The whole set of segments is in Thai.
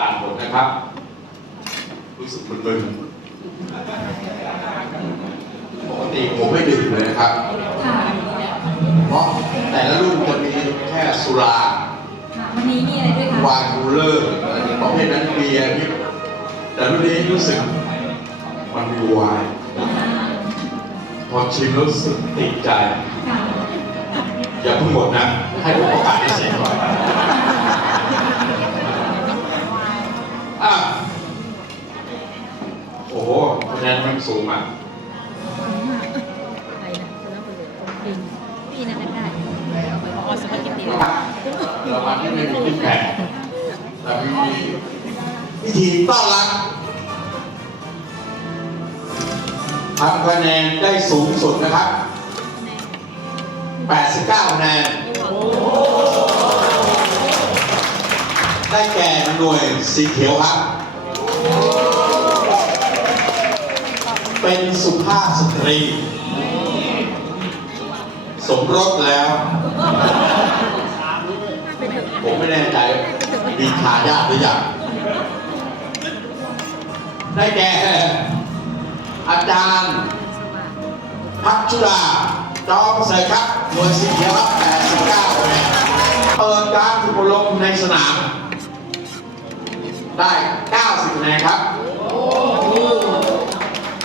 อ่านผลนะครับ รู้สึกมึนๆปกติผมไม่ดื่มเลยนะครับ ค่ะเพราะแต่ละรุ่นจะมีแค่สุรา ค่ะวันนี้มีอะไรด้วยคะวายคูลเลอร์อะไรประเภทนั้นเบียร์นี่แต่รุ่นนี้รู้สึกมันมีวายพอชิมแล้วรู้สึกติดใจ ค่ะ อย่าเพิ่งหมดนะ ให้ผมประกาศให้เสร็จก่อน แนนมันสูงอะอะไรนะชนะไปเลยจริงพี่นั่นได้พอสปาเกตตี้รางวัลที่ไม่มีที่แข่งแต่มีวิธีต้อนรับทำคะแนนได้สูงสุดนะครับ 89คะแนน ได้แก่หน่วยสีเขียวครับ เป็นสุภาพสตรี สมรสแล้ว ผมไม่แน่ใจมีทายาทหรือยังได้แก่อาจารย์พัชชุดาจอมเสริฐครับหน่วยสีเขียวครับ89คะแนนเปิดการฝึกอบรมในสนาม ได้ 90คะแนนครับ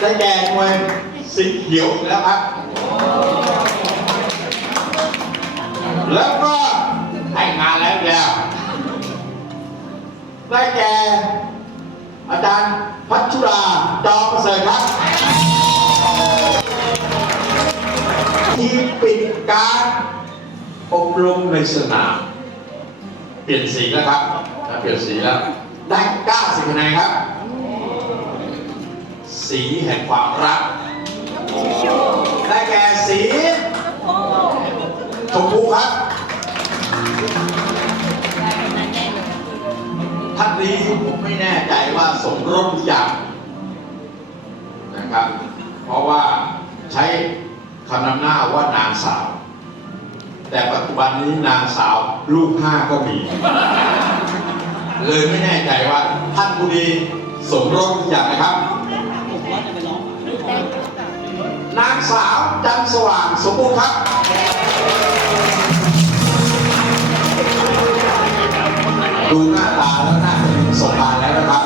ได้แก่หน่วยสีเขียวแล้วครับ แล้วก็แต่งงานแล้วอีกแล้วได้แก่อาจารย์พัชชุราจอมประเสริฐครับ ที่ปิดการอบรมในสนามเปลี่ยนสีแล้วครับเปลี่ยนสีแล้ว ได้ 90คะแนนครับ สีแห่งความรัก ได้แก่สีชมพูครับ ท่านนี้ผมไม่แน่ใจว่าสมรสหรือยังนะครับ เพราะว่าใช้คำนำหน้าว่านางสาว แต่ปัจจุบันนี้นางสาวลูกห้าก็มี เลยไม่แน่ใจว่าท่านผู้ดีสมรสหรือยังนะครับ สาวจันสว่างสมบูรณ์ครับดูหน้าตาแล้วน่าจะมีสบการณ์แล้วนะครับ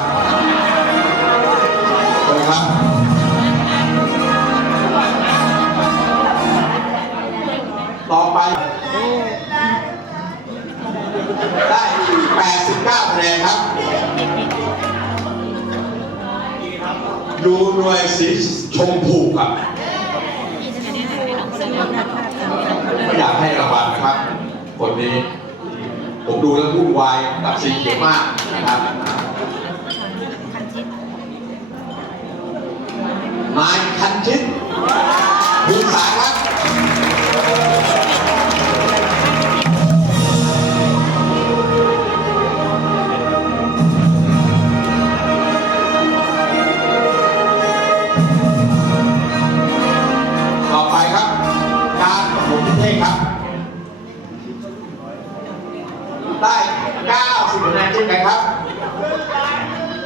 เลยครับต่อไป ได้89คะแนนครับดูหน่วยสีชมพูครับ ไม่ อยากให้รางวัลนะครับ คนนี้ ผมดูแล้ววุ่นวายตัดสินเยอะมากนะครับ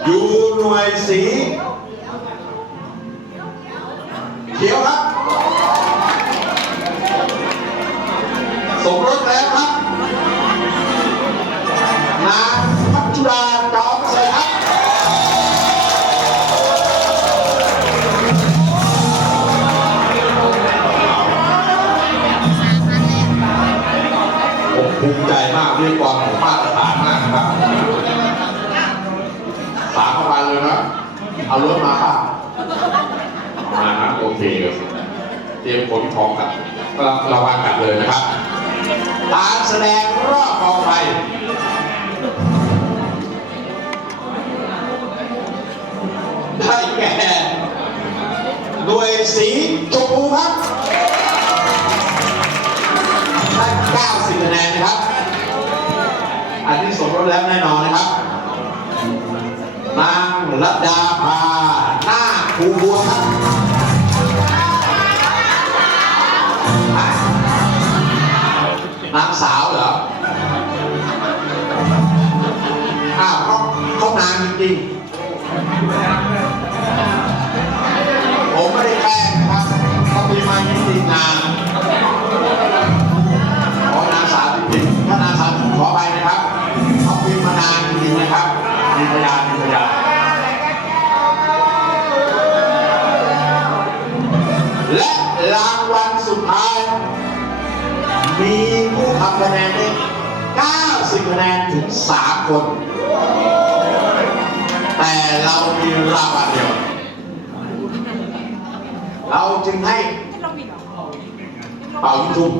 อยู่หน่ เอารถมาป่ะมาครับโอเคเตรียมขนของกับก็ระวังกันเลยนะครับการแสดงรอบกองไฟได้แก่หน่วยสีชมพูครับ สาวเหรอ อ้าวเขาเขาไหนริงผ คะแนนได้90คะแนนถึง 3 คน แต่เรามีรางวัลเดียว เราจึงให้เป่ายิงชุบ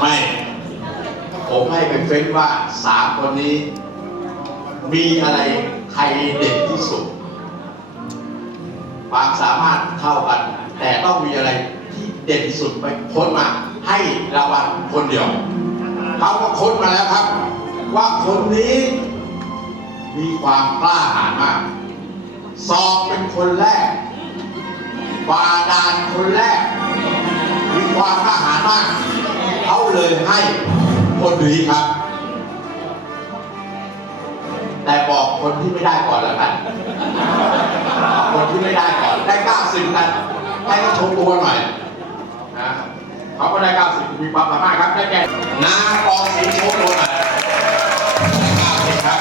ไม่ ผมให้เป็นเฟ้นว่าสามคนนี้ มีอะไรใครเด่นที่สุด ความสามารถเท่ากัน แต่ต้องมีอะไรที่เด่นสุดไปค้นมา ให้รางวัลคนเดียวเขาก็ค้นมาแล้วครับ ว่าคนนี้มีความกล้าหาญมาก สอบเป็นคนแรกฝ่าด่านคนแรก มีความกล้าหาญมากเขาเลยให้คนนี้ครับ แต่บอกคนที่ไม่ได้ก่อนแล้วกันคนที่ไม่ได้ก่อนได้90กันให้เขาโชว์ตัวหน่อยนะ เขาก็ได้90มีความสามารถครับได้แก่นากองสีโชว์ตัวหน่อย90ครับ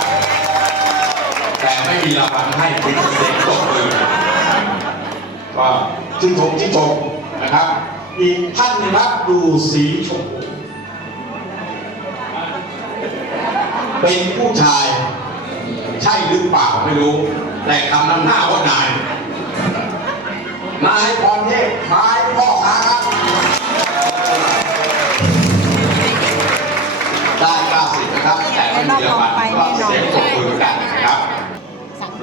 แต่ไม่มีรางวัลให้เป็นเสียงตบมือก็ชื่นชมชื่นชมนะครับ อีกท่านหนึงครับดูสีชมพูเป็นผู้ชาย ใช่หรือเปล่าไม่รู้ แต่คำนำหน้าว่านายนายพรเทพคล้ายพ่อค้าครับ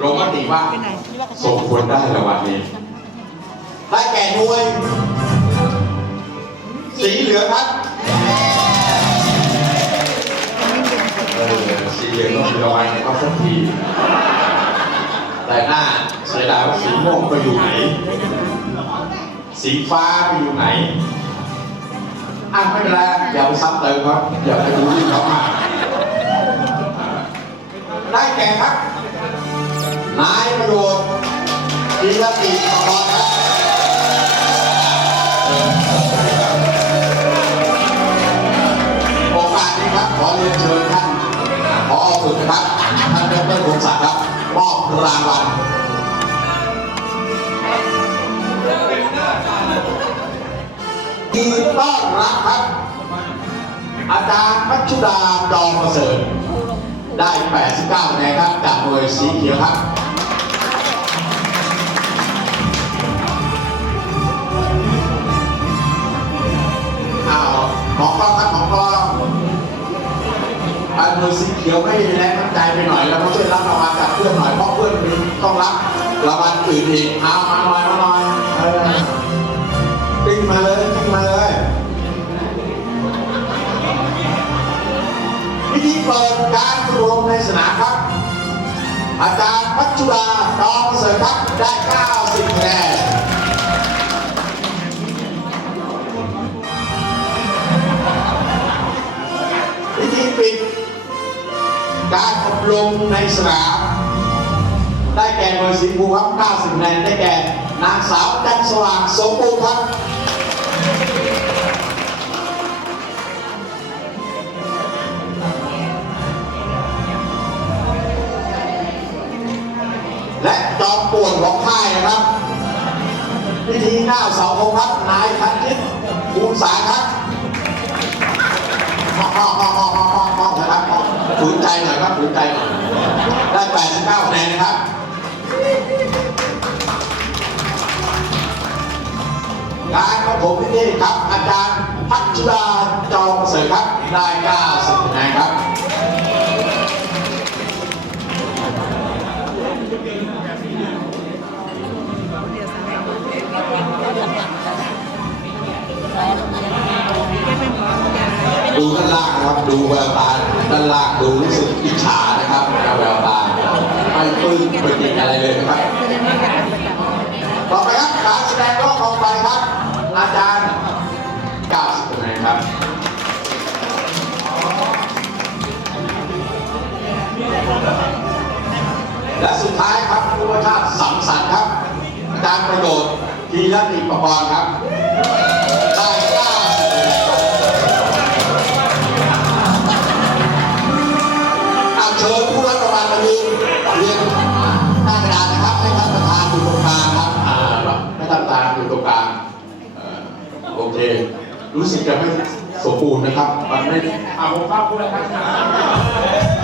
ลงมติว่าสมควรได้รางวัลนี้ ได้แก่หน่วย สีเหลืองครับเออสีเหลืองต้องมีรางวัลให้เขาสักที แต่หน้าเสียดายว่าสีม่วงไปอยู่ไหน สีฟ้าไปอยู่ไหนอะไม่เป็นไรอย่าไปซ้ำเติมครับอย่าไปดูที่เขามากได้แก่ครับ นายประโยชน์ดีรติปกรณ์ครับโอกาสนี้ครับขอเรียนเชิญท่านพอฝึกครับท่านดรพงศักดิ์ครับมอบรางวัลดีต้อนรับครับ อาจารย์พัชชุดาดองประเสริฐได้ 89คะแนนครับ จากหน่วยสีเขียวครับาวหมอกล้องครับหมอกล้องอันหน่วยสีเขียวไม่แรงน้ำใจไปหน่อย แล้วมาช่วยรับรางวัลจากเพื่อนหน่อยเพราะเพื่อนมีต้องรับรางวัลอื่นอีกเอามาหน่อยมาหน่อยเออปิ้งมาเลยปิ้งมาเลยพิธีเปิดการฝึกอบรมในสนามครับ อาจารย์พัชชุดาดองเสริฐครับได้ 90คะแนน ในสนามได้แก่หน่วยสีชมพูครับ 90คะแนนได้แก่นางสาวจันทร์สว่างสมบูรณ์ครับและจอมป่วนของค่ายนะครับพิธีหน้าเสาธงครับนายพันทิตภูมิสารครับห้องห้องห้องห้องห้องห้องห้องนะครับห้องฝืนใจหน่อยครับฝืนใจหน่อย ได้89คะแนนนะครับ การประถมนิเทศครับ อาจารย์พัชราจอมประเสริครับได้90คะแนนครับดูด้านล่างครับ ดูแววตาด้านล่างดูรู้สึกอิจฉา ปลื้มเป็นติอะไรเลยนะครับต่อไปครับการแสดงรอบต่อไปครับ อาจารย์90คะแนนครับและสุดท้ายครับผู้ว่าชาติสังสรรค์ครับอาจารย์ประโยชน์ทีรติประกรณ์ครับได้90คะแนนครับเชิญผู้รับรางวัลมายืน เรียงหน้ากระดานนะครับให้ท่านประธานอยู่ตรงกลางครับอ่าให้ท่านประธานอยู่ตรงกลางเอ่อโอเค รู้สึกจะไม่สมบูรณ์นะครับ มันไม่ อ่าผมครับผู้รับท่าน